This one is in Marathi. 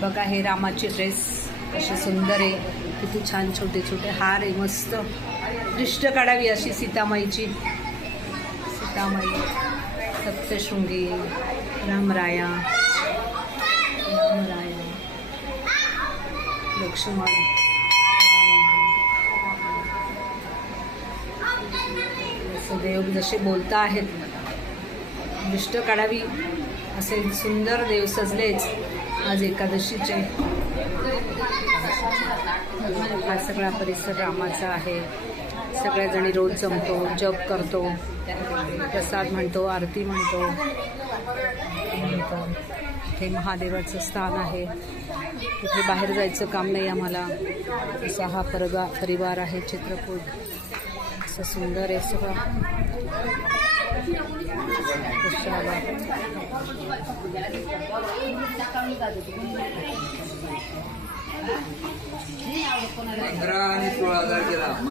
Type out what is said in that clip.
बघा हे रामाचे ड्रेस कसे सुंदर आहे, किती छान छोटे छोटे हार आहे, मस्त दृष्ट काढावी अशी सीतामाईची. सीतामाई, सप्तशृंगी, रामराया, लक्ष्मण. देव जसे बोलता आहेत, दृष्ट काढावी असे सुंदर देव सजलेच आज एकादशीचे. हा सगळा परिसर रामाचा आहे. सगळ्याजणी रोज जमतो, जप करतो, प्रसाद म्हणतो, आरती म्हणतो. हे महादेवाचं स्थान आहे. तिथे बाहेर जायचं काम नाही आम्हाला. असा हा परिवार आहे चित्रकूट. असं सुंदर आहे सगळं.